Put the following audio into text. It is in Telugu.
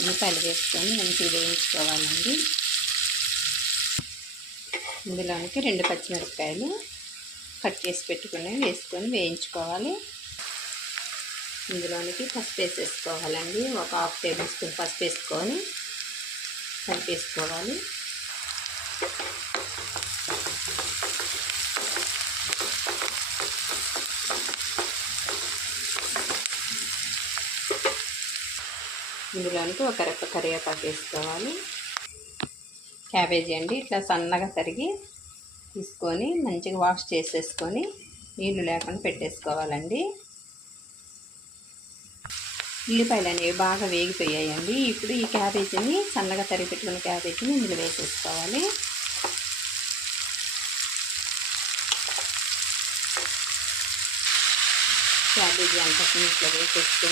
ఉల్లిపాయలు వేసుకొని మంచిగా వేయించుకోవాలండి. ఇందులోనికి 2 పచ్చిమిరపకాయలు కట్ చేసి పెట్టుకుని వేసుకొని వేయించుకోవాలి. ఇందులోనికి పసుపు వేసేసుకోవాలండి. ఒక 1/2 టేబుల్ స్పూన్ పసుపు వేసుకొని కలిపేసుకోవాలి. ఇందులోనికి ఒక రెక్క కరివేపాకు వేసుకోవాలి. క్యాబేజీ అండి ఇట్లా సన్నగా తరిగి తీసుకొని మంచిగా వాష్ చేసేసుకొని నీళ్ళు లేకుండా పెట్టేసుకోవాలండి. ఉల్లిపాయలు అనేవి బాగా వేగిపోయాయండి. ఇప్పుడు ఈ క్యాబేజీని సన్నగా తరిగి పెట్టుకున్న క్యాబేజీని ఇందులో వేసేసుకోవాలి. క్యాబేజీ అంతా ఇట్లా వేసేసుకొని